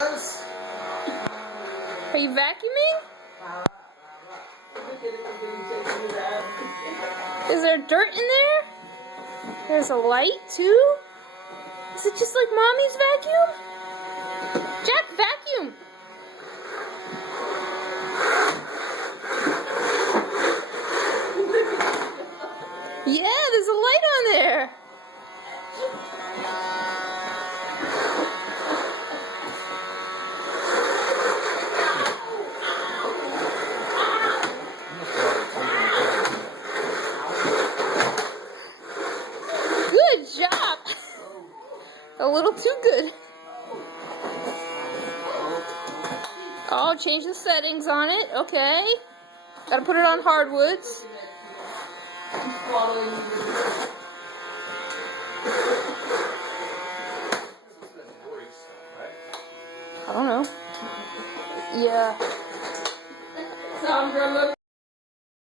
Are you vacuuming? Is there dirt in there? There's a light too? Is it just like Mommy's vacuum? Jack, vacuum! Yeah, there's a light on there. Good job. A little too good. Oh, change the settings on it. Okay. Gotta put it on hardwoods. I don't know. Yeah. Sandra, look